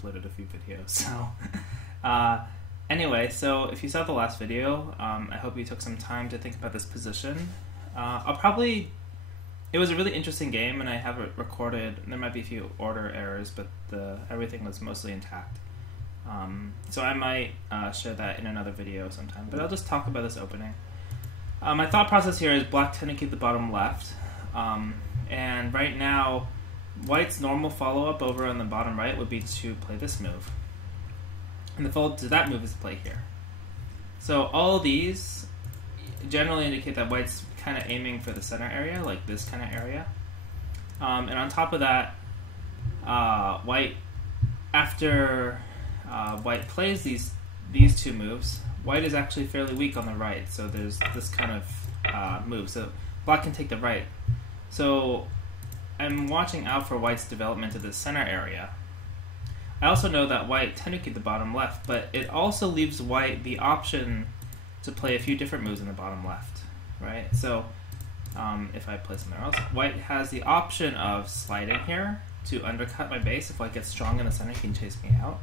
uploaded a few videos. So anyway, so if you saw the last video, I hope you took some time to think about this position. It was a really interesting game, and I have it recorded. There might be a few order errors, but everything was mostly intact. So I might share that in another video sometime, but I'll just talk about this opening. My thought process here is black tend to keep the bottom left, and right now white's normal follow-up over on the bottom right would be to play this move, and the follow-up to that move is to play here. So all of these generally indicate that white's kind of aiming for the center area, like this kind of area, and on top of that, white, after white plays these two moves, white is actually fairly weak on the right, so there's this kind of move. So black can take the right. So I'm watching out for white's development to the center area. I also know that white tend to keep the bottom left, but it also leaves white the option to play a few different moves in the bottom left, right? So if I play somewhere else, white has the option of sliding here to undercut my base. If white gets strong in the center, he can chase me out.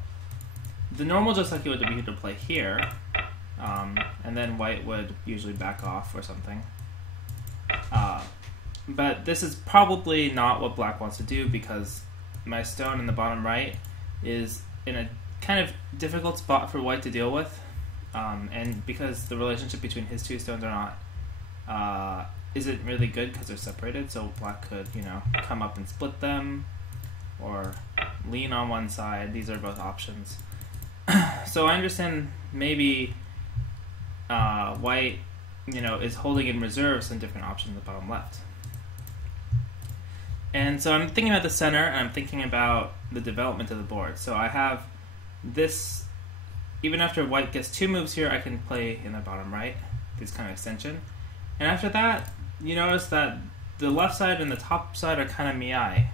The normal Joseki would be to play here, and then white would usually back off or something. But this is probably not what black wants to do, because my stone in the bottom right is in a kind of difficult spot for white to deal with, and because the relationship between his two stones are not isn't really good because they're separated. So black could, come up and split them, or lean on one side. These are both options. So I understand maybe white, is holding in reserve some different options in the bottom left. And so I'm thinking about the center, and I'm thinking about the development of the board. So I have this, even after white gets two moves here, I can play in the bottom right, this kind of extension. And after that, you notice that the left side and the top side are kind of miai.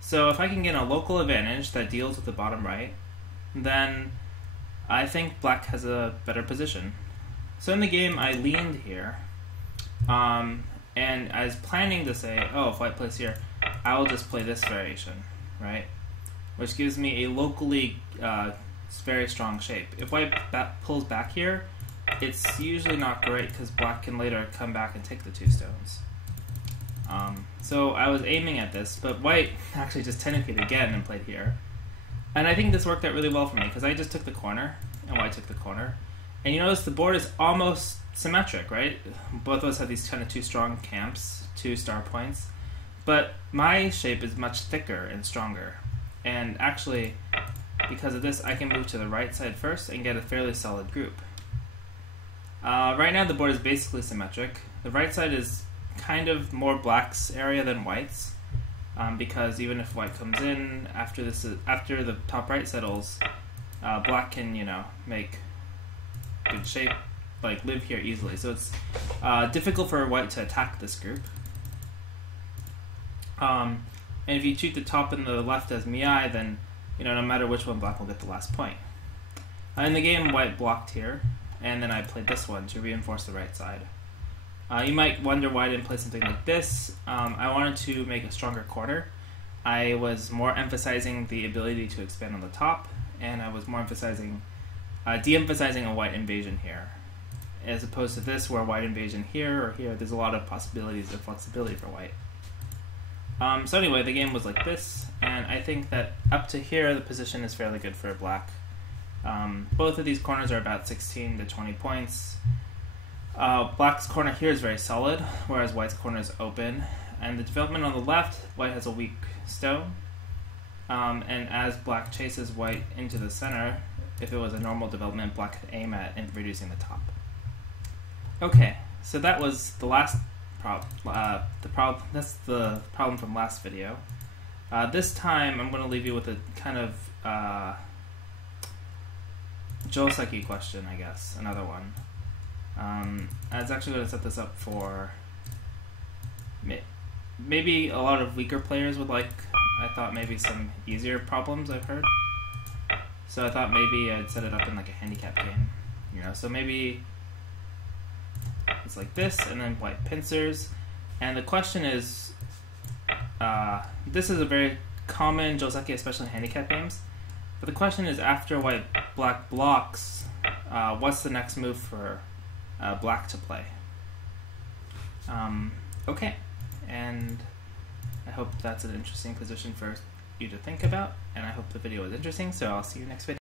So if I can get a local advantage that deals with the bottom right, then I think black has a better position. So in the game, I leaned here, and I was planning to say, oh, if white plays here, I'll just play this variation, right? Which gives me a locally very strong shape. If white pulls back here, it's usually not great because black can later come back and take the two stones. So I was aiming at this, but white actually just tenued again and played here. And I think this worked out really well for me because I just took the corner, and white took the corner. And you notice the board is almost symmetric, right? Both of us have these kind of two strong camps, two star points. But my shape is much thicker and stronger. And actually, because of this, I can move to the right side first and get a fairly solid group. Right now, the board is basically symmetric. The right side is kind of more black's area than white's, because even if white comes in after the top right settles, black can make good shape, like live here easily. So it's difficult for white to attack this group. And if you treat the top and the left as miai, then no matter which one, black will get the last point. In the game, white blocked here, and then I played this one to reinforce the right side. You might wonder why I didn't play something like this. I wanted to make a stronger corner. I was more emphasizing the ability to expand on the top, and I was more de-emphasizing a white invasion here, as opposed to this where white invasion here or here. There's a lot of possibilities of flexibility for white. So anyway, the game was like this, and I think that up to here the position is fairly good for black. Both of these corners are about 16 to 20 points. Black's corner here is very solid, whereas white's corner is open. And the development on the left, white has a weak stone. And as black chases white into the center, if it was a normal development, black could aim at and reducing the top. Okay, so that was the last problem. That's the problem from last video. This time, I'm going to leave you with a kind of Joseki question, I guess, another one. I was actually going to set this up for maybe a lot of weaker players would like. I thought maybe some easier problems I've heard. So I thought maybe I'd set it up in like a handicap game. So maybe it's like this, and then white pincers. And the question is, this is a very common Joseki, especially in handicap games. But the question is, after white black blocks, what's the next move for black to play? Okay, and I hope that's an interesting position for you to think about, and I hope the video was interesting, so I'll see you next video.